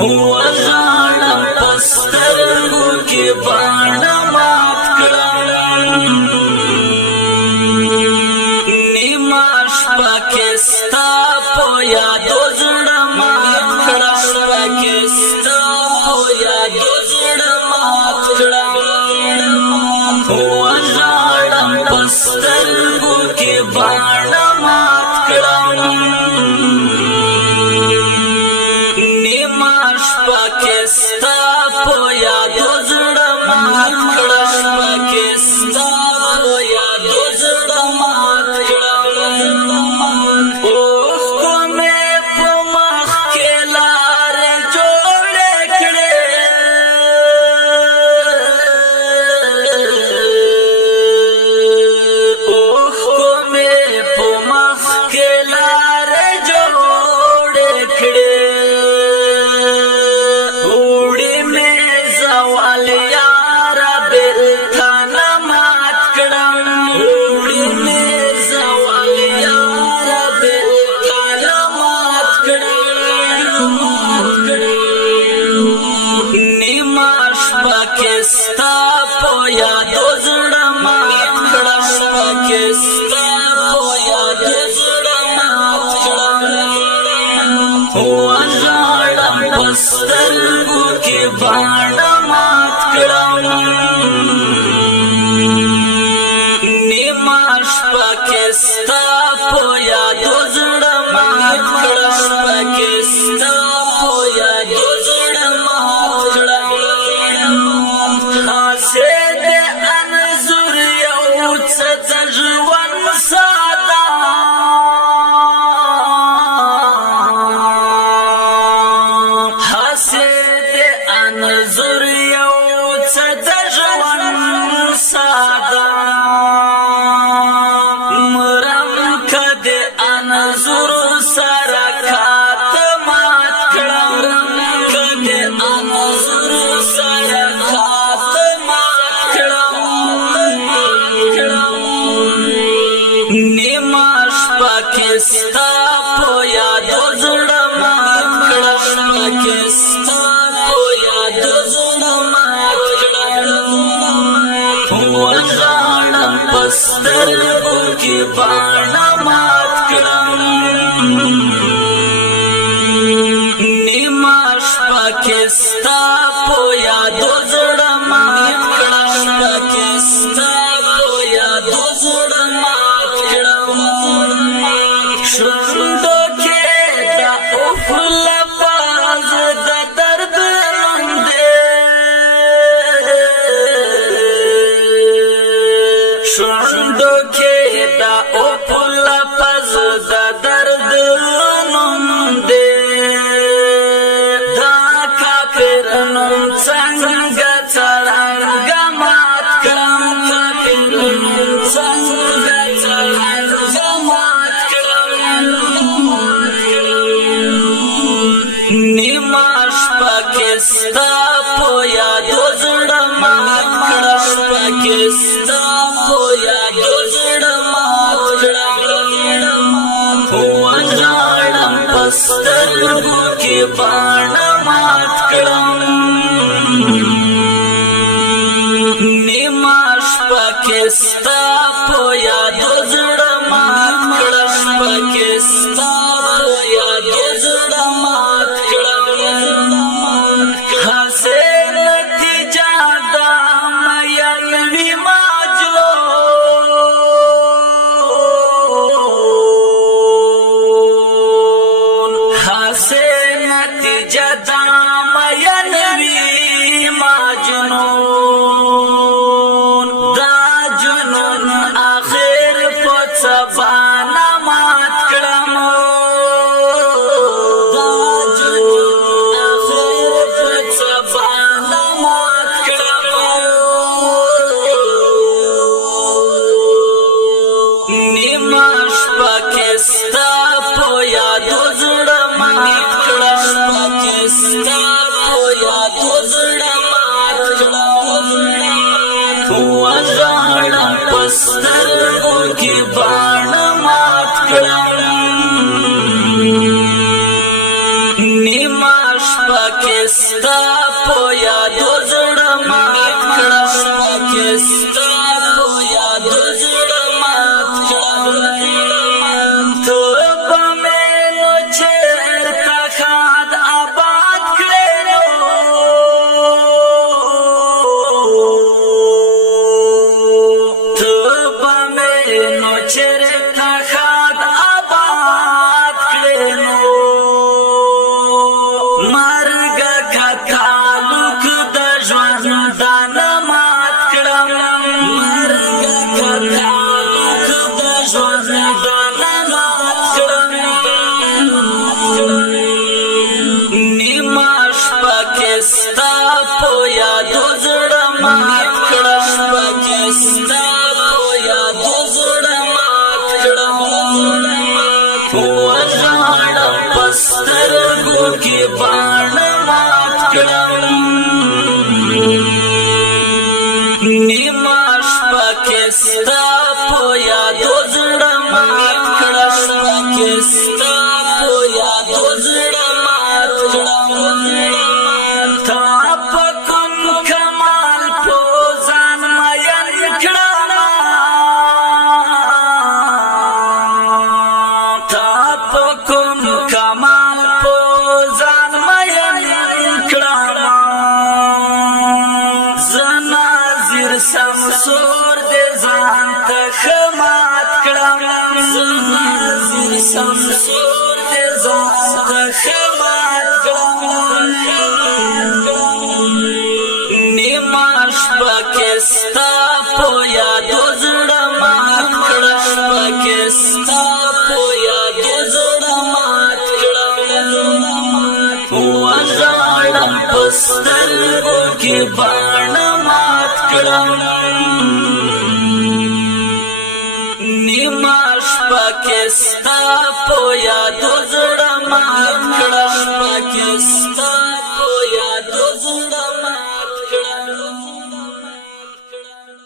وژاړم په سترګو کې باڼه مات کړم نیمه شپه کې ستا په یادو زړه مات کړم شپه کې ستا په یادو زړه مات کړم وژاړم په سترګو کې باڼه مات کړم ستا په یادو زړه مات کړم شپه کې ستا په یادو زړه مات کړم اوښکو مې په مخ کې لارې جوړې کړې اوښکو مې په مخ کې لارې جوړې کړې ستا په یادو زړه مات کړم شپه کې ستا په یادو زړه مات کړم وژاړم په سترګو کې باڼه مات کړم نیمه شپه کې ستا په یادو زړه مات کړم شپه کې ستا په یادو زړه مات کړم انظر یو څه د ژوند ساده مرم کد انظر سره خاتمات کړم کد انظر سره خاتمات کړم نیمه شپه کې ستا په یادو زړه مات کړم شپه کې ستا وژاړم په سترګو کې باڼه مات کړم نیمه شپه کې ستا په یادو زړه مات کړم شپه کې ستا په یادو زړه مات کړم شونډو کې د اوښ لپاز د درد شونډو کې د اوښ لپاز د درد نوم دی دا کافر نوم څنګه څرنګه مات کړم کافر نوم څنګه څرنګه مات کړم نیمه شپه کې ستا په یادو زړه مات کړم شپه کې ستا یادو زړه مات کړم وژاړم په سترګو کې باڼه مات کړم نیمه شپه کې ستا په یادو زړه مات کړم شپه کې ستا په یادو زړه مات کړم هسې نتیجه ده مینوي نتیجه دا مینوي مجنون دا جنون آخر په څبانه مات کړم دا جنون آخر په څبانه مات کړم نیمه شپه کې ستا په یادو زړه مات کړم شپه کې ستا په یادو زړه مات کړم وژاړم په سترګو کې باڼه مات کړم نیمه شپه کې ستا په یادو زړه مات کړم شپه کې ستا په یادو زړه مات کړم ته به مې نو چېرته ښاد آباد کړې نو ته به مې نو چېرته ښاد آباد کړې نو ستا په یادو زړه مات کړم شپه کې ستا په یادو زړه مات کړم وژاړم په سترګو کې باڼه مات کړم نیمه شپه کې ستا په یادو زړه مات کړم شپه کې ستا په یادو زړه مات کړم سمسور دې ځان ته خمات کړم زنازیر سمسور دې ځان ته خمات کړم نیمه شپه کې ستا په یادو زړه مات کړم شپه کې ستا په یادو زړه مات کړم وژاړم په سترګو کې باڼه مات کړم نیمه شپه کې ستا په یادو زړه مات کړم شپه کې ستا